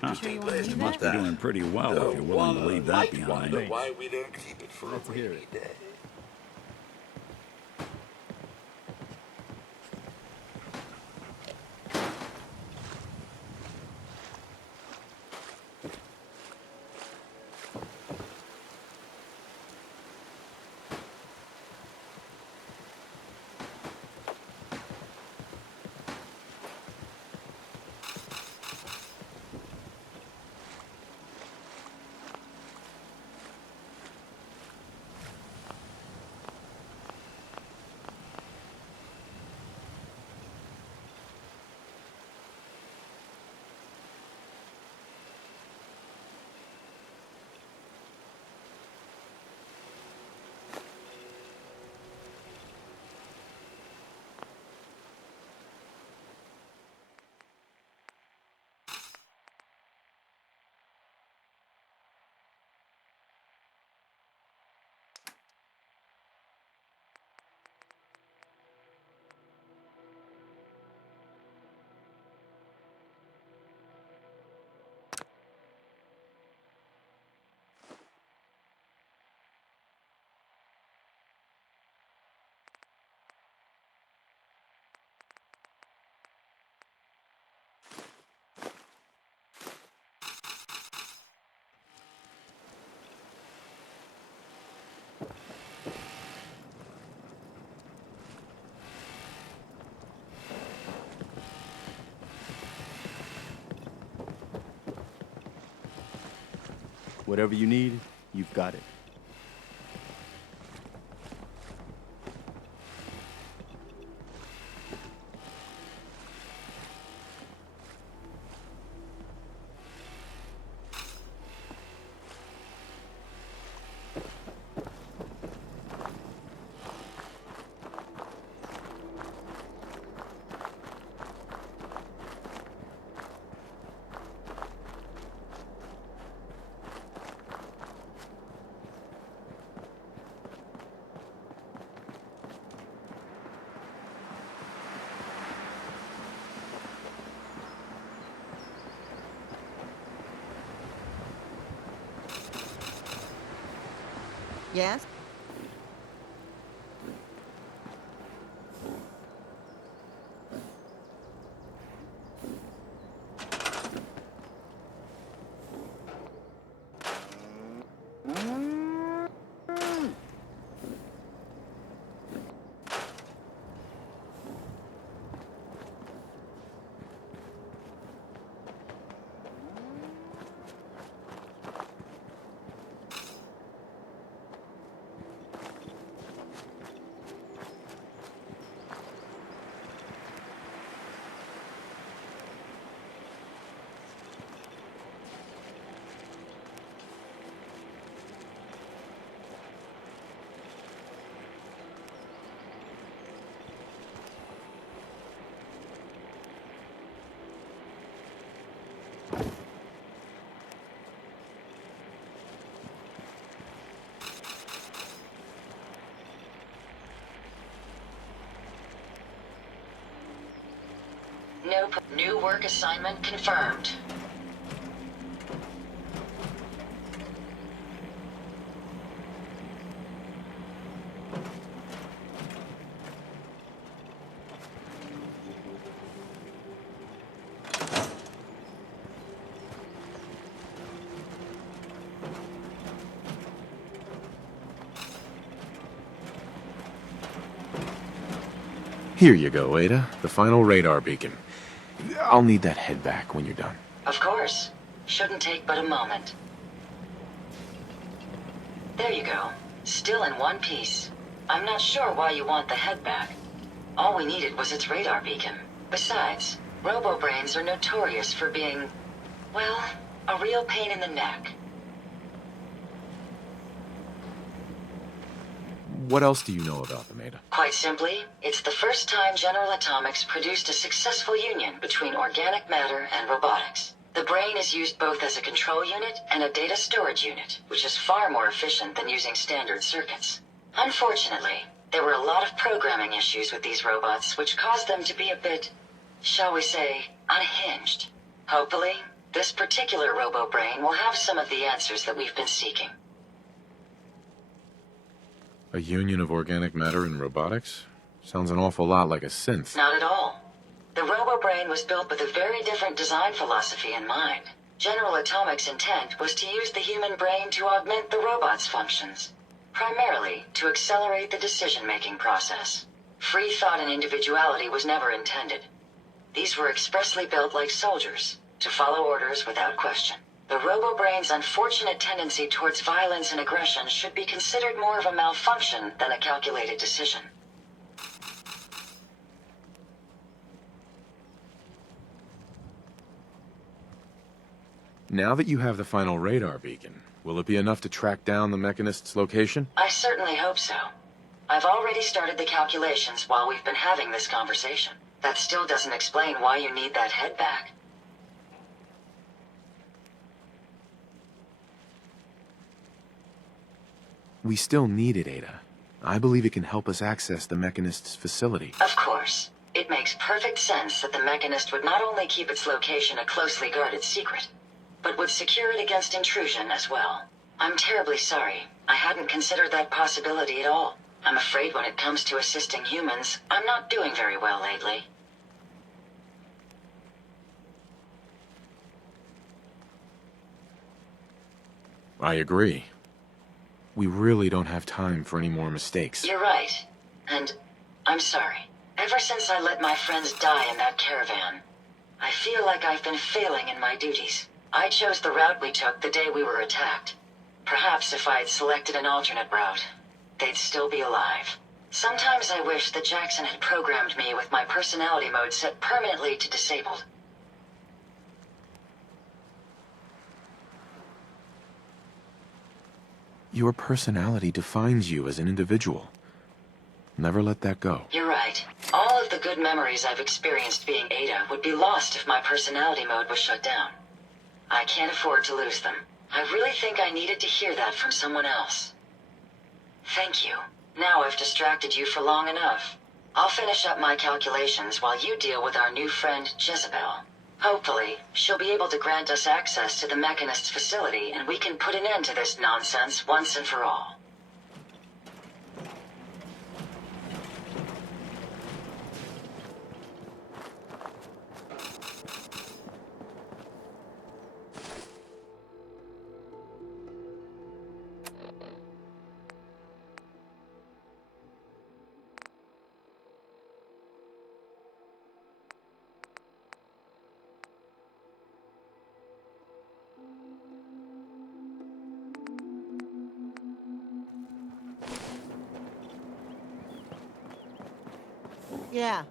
Huh. Sure you want to You leave must that? be doing pretty well if you're willing to leave that behind. Why we don't keep it for a rainy day. Whatever you need, you've got it. Yes? Nope. New work assignment confirmed. Here you go, Ada. The final radar beacon. I'll need that head back when you're done. Of course. Shouldn't take but a moment. There you go. Still in one piece. I'm not sure why you want the head back. All we needed was its radar beacon. Besides, Robo brains are notorious for being, well, a real pain in the neck. What else do you know about them, Ada? Quite simply, it's the first time General Atomics produced a successful union between organic matter and robotics. The brain is used both as a control unit and a data storage unit, which is far more efficient than using standard circuits. Unfortunately, there were a lot of programming issues with these robots which caused them to be a bit, shall we say, unhinged. Hopefully, This particular robo-brain will have some of the answers that we've been seeking. A union of organic matter and robotics? Sounds an awful lot like a synth. Not at all. The robo-brain was built with a very different design philosophy in mind. General Atomics' intent was to use the human brain to augment the robot's functions, primarily to accelerate the decision-making process. Free thought and individuality was never intended. These were expressly built like soldiers, to follow orders without question. The robo-brain's unfortunate tendency towards violence and aggression should be considered more of a malfunction than a calculated decision. Now that you have the final radar beacon, will it be enough to track down the Mechanist's location? I certainly hope so. I've already started the calculations while we've been having this conversation. That still doesn't explain why you need that head back. We still need it, Ada. I believe it can help us access the Mechanist's facility. Of course. It makes perfect sense that the Mechanist would not only keep its location a closely guarded secret, but would secure it against intrusion as well. I'm terribly sorry. I hadn't considered that possibility at all. I'm afraid when it comes to assisting humans, I'm not doing very well lately. I agree. We really don't have time for any more mistakes. You're right. And I'm sorry. Ever since I let my friends die in that caravan, I feel like I've been failing in my duties. I chose the route we took the day we were attacked. Perhaps if I had selected an alternate route, they'd still be alive. Sometimes I wish that Jackson had programmed me with my personality mode set permanently to disabled. Your personality defines you as an individual. Never let that go. You're right. All of the good memories I've experienced being Ada would be lost if my personality mode was shut down. I can't afford to lose them. I really think I needed to hear that from someone else. Thank you. Now I've distracted you for long enough. I'll finish up my calculations while you deal with our new friend, Jezebel. Hopefully, she'll be able to grant us access to the Mechanist's facility and we can put an end to this nonsense once and for all. Yeah.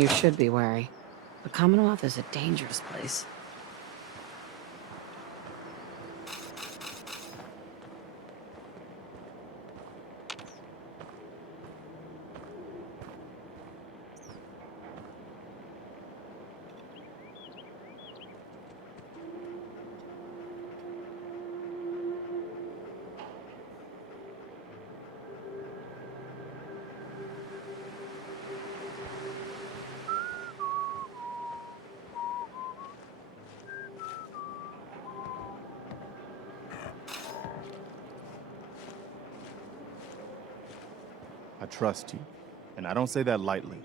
You should be wary. The Commonwealth is a dangerous place. trust you, and I don't say that lightly.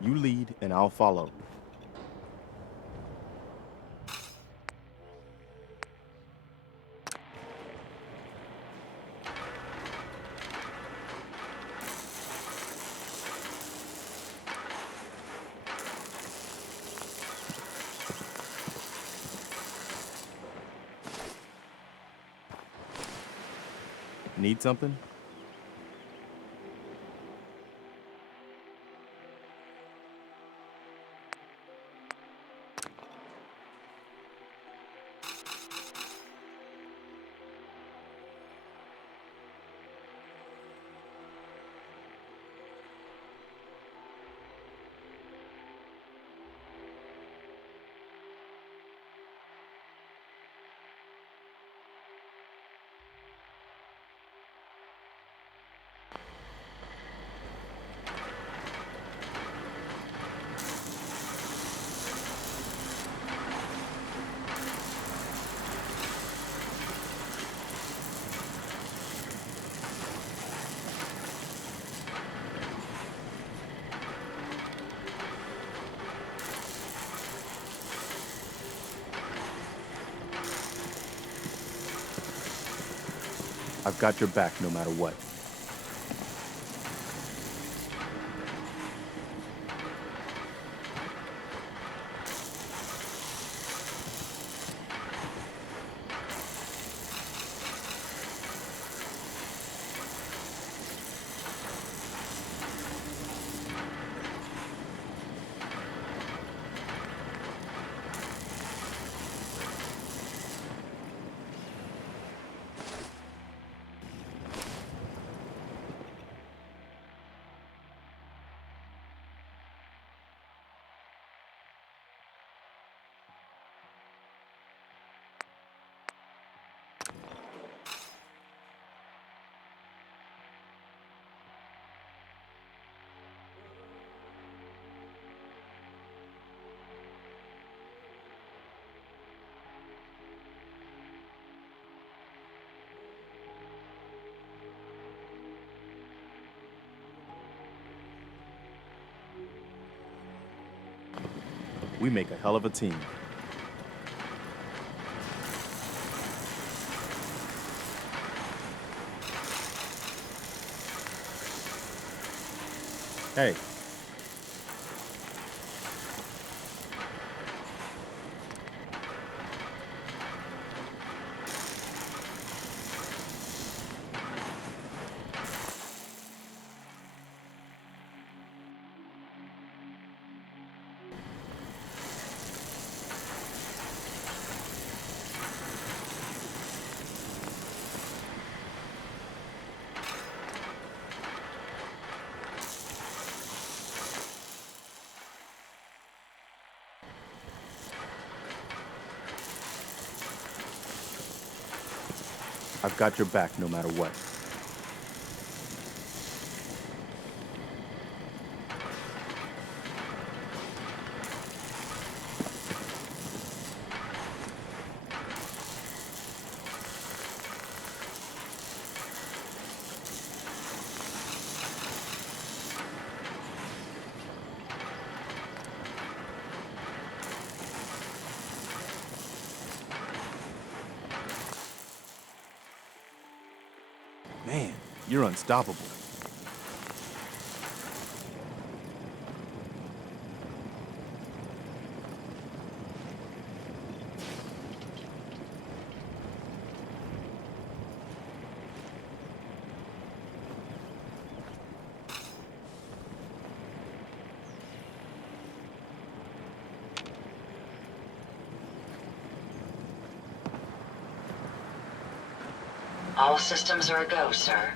You lead, and I'll follow. Need something? I've got your back no matter what. We make a hell of a team. Hey. I've got your back no matter what. Man, you're unstoppable. All systems are a go, sir.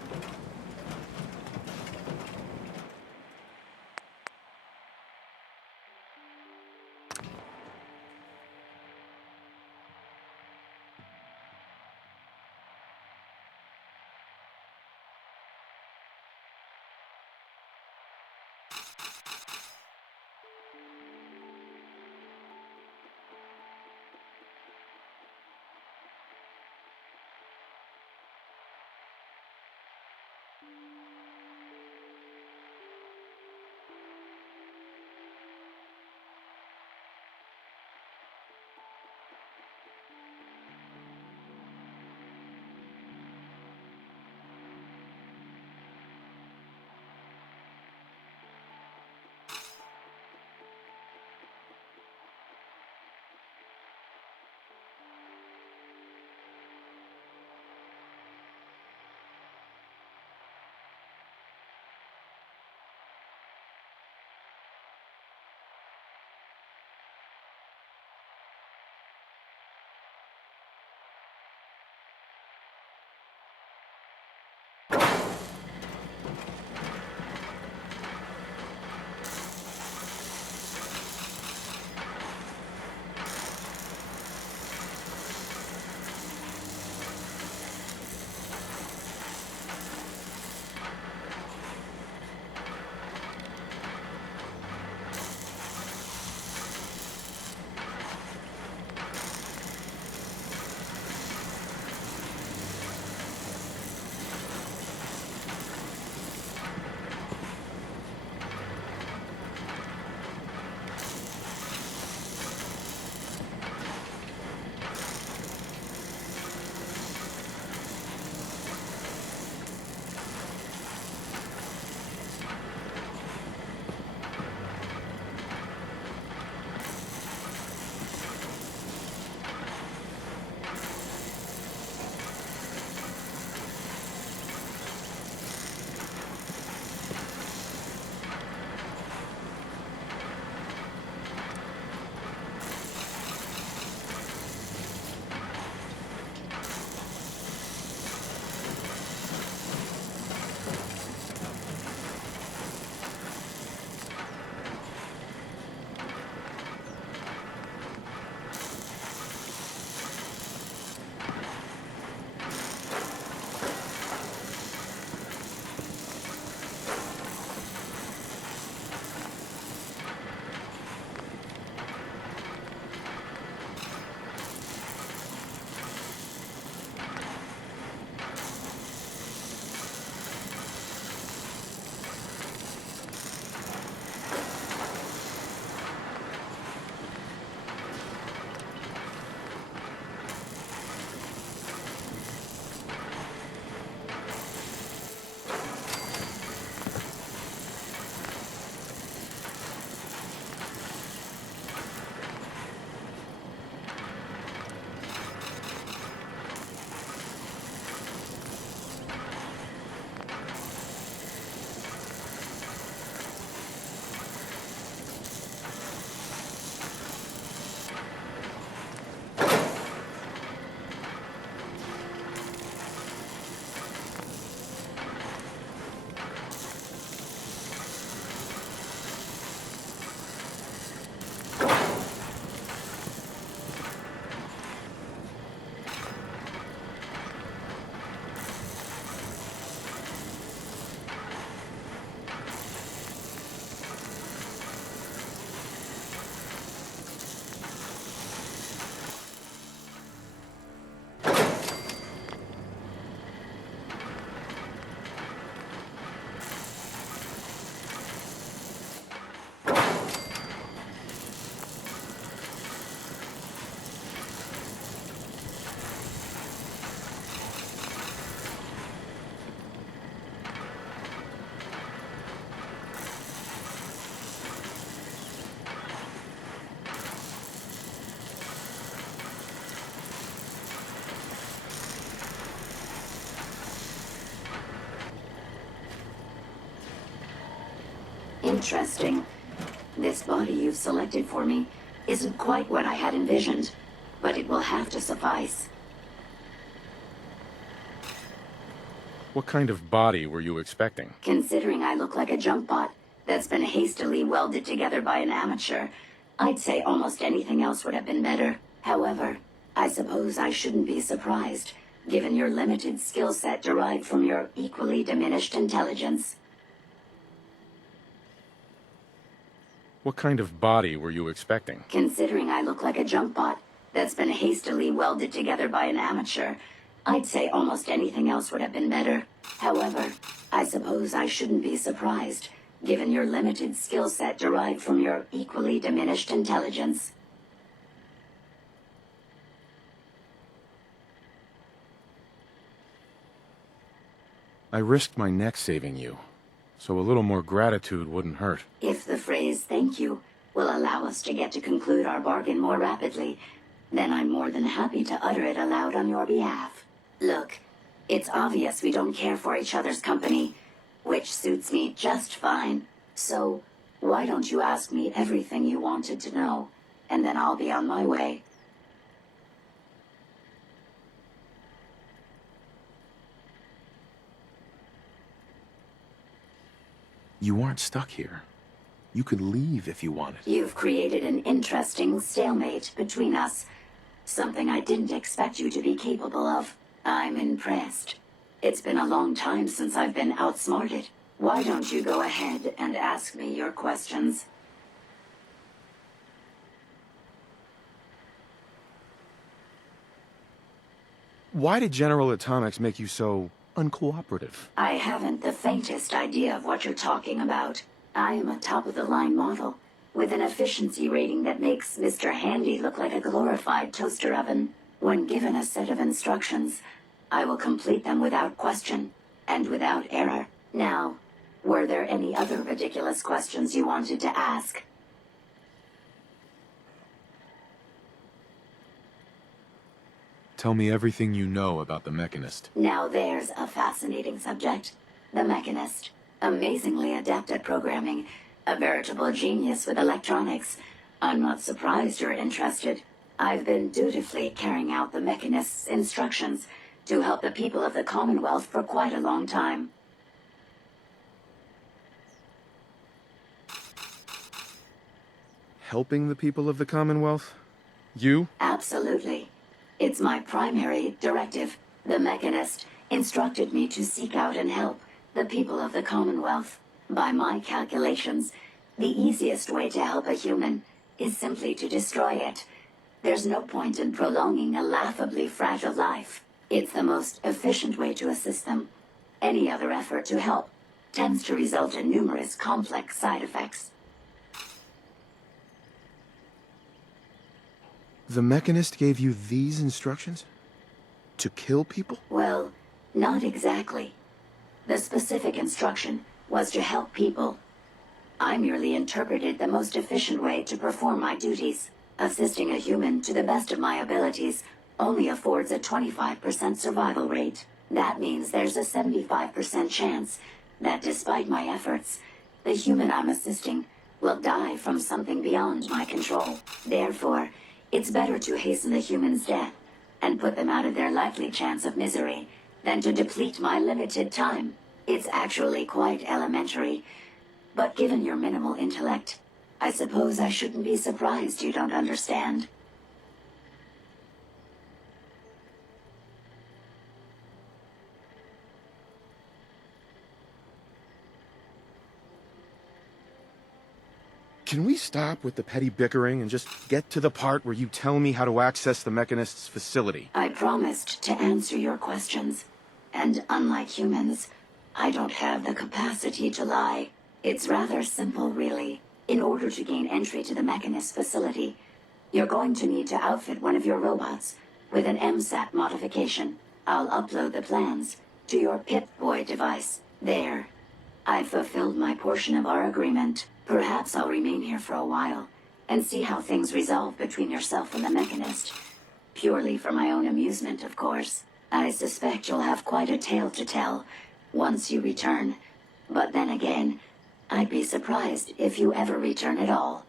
Interesting. This body you've selected for me isn't quite what I had envisioned, but it will have to suffice. What kind of body were you expecting? Considering I look like a junk bot that's been hastily welded together by an amateur, I'd say almost anything else would have been better. However, I suppose I shouldn't be surprised, given your limited skill set derived from your equally diminished intelligence. What kind of body were you expecting? Considering I look like a junk bot that's been hastily welded together by an amateur, I'd say almost anything else would have been better. However, I suppose I shouldn't be surprised, given your limited skill set derived from your equally diminished intelligence. I risked my neck saving you, so a little more gratitude wouldn't hurt. If the phrase "thank you" will allow us to get to conclude our bargain more rapidly, then I'm more than happy to utter it aloud on your behalf. Look, it's obvious we don't care for each other's company, which suits me just fine. So, why don't you ask me everything you wanted to know, and then I'll be on my way. You aren't stuck here. You could leave if you wanted. You've created an interesting stalemate between us, something I didn't expect you to be capable of. I'm impressed. It's been a long time since I've been outsmarted. Why don't you go ahead and ask me your questions? Why did General Atomics make you so uncooperative? I haven't the faintest idea of what you're talking about. I am a top-of-the-line model, with an efficiency rating that makes Mr. Handy look like a glorified toaster oven. When given a set of instructions, I will complete them without question, and without error. Now, were there any other ridiculous questions you wanted to ask? Tell me everything you know about the Mechanist. Now there's a fascinating subject. The Mechanist. Amazingly adept at programming. A veritable genius with electronics. I'm not surprised you're interested. I've been dutifully carrying out the Mechanist's instructions to help the people of the Commonwealth for quite a long time. Helping the people of the Commonwealth? You? Absolutely. It's my primary directive. The Mechanist instructed me to seek out and help the people of the Commonwealth. By my calculations, the easiest way to help a human is simply to destroy it. There's no point in prolonging a laughably fragile life. It's the most efficient way to assist them. Any other effort to help tends to result in numerous complex side effects. The Mechanist gave you these instructions? To kill people? Well, not exactly. The specific instruction was to help people. I merely interpreted the most efficient way to perform my duties. Assisting a human to the best of my abilities only affords a 25% survival rate. That means there's a 75% chance that despite my efforts, the human I'm assisting will die from something beyond my control. Therefore, it's better to hasten the human's death and put them out of their likely chance of misery than to deplete my limited time. It's actually quite elementary, but given your minimal intellect, I suppose I shouldn't be surprised you don't understand. Can we stop with the petty bickering and just get to the part where you tell me how to access the Mechanist's facility? I promised to answer your questions, and unlike humans, I don't have the capacity to lie. It's rather simple, really. In order to gain entry to the Mechanist facility, you're going to need to outfit one of your robots with an MSAT modification. I'll upload the plans to your Pip-Boy device. There. I've fulfilled my portion of our agreement. Perhaps I'll remain here for a while and see how things resolve between yourself and the Mechanist. Purely for my own amusement, of course. I suspect you'll have quite a tale to tell once you return. But then again, I'd be surprised if you ever return at all.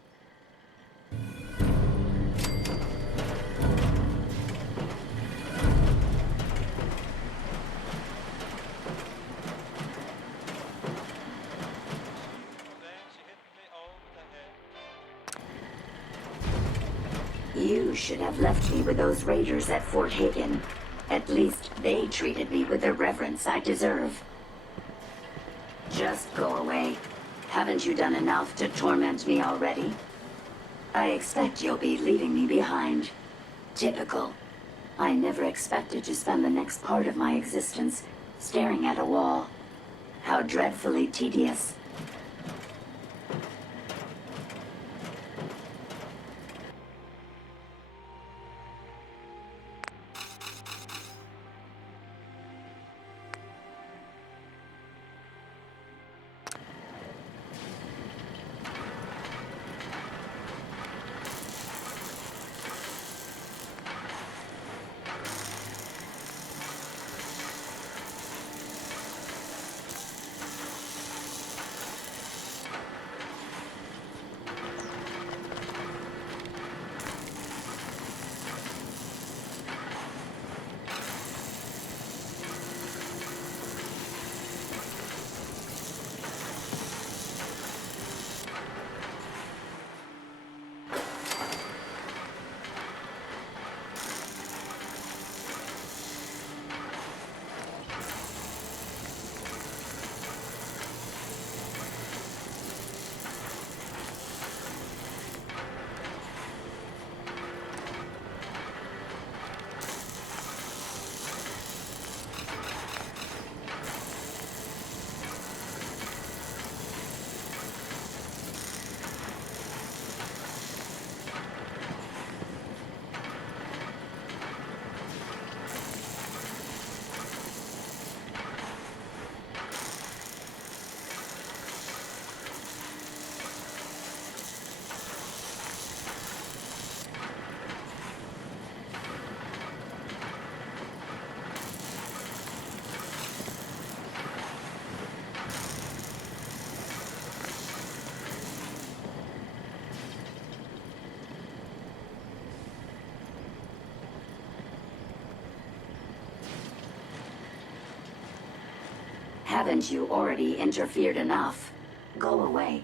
You should have left me with those raiders at Fort Hagen. At least they treated me with the reverence I deserve. Just go away. Haven't you done enough to torment me already? I expect you'll be leaving me behind. Typical. I never expected to spend the next part of my existence staring at a wall. How dreadfully tedious. Haven't you already interfered enough? Go away.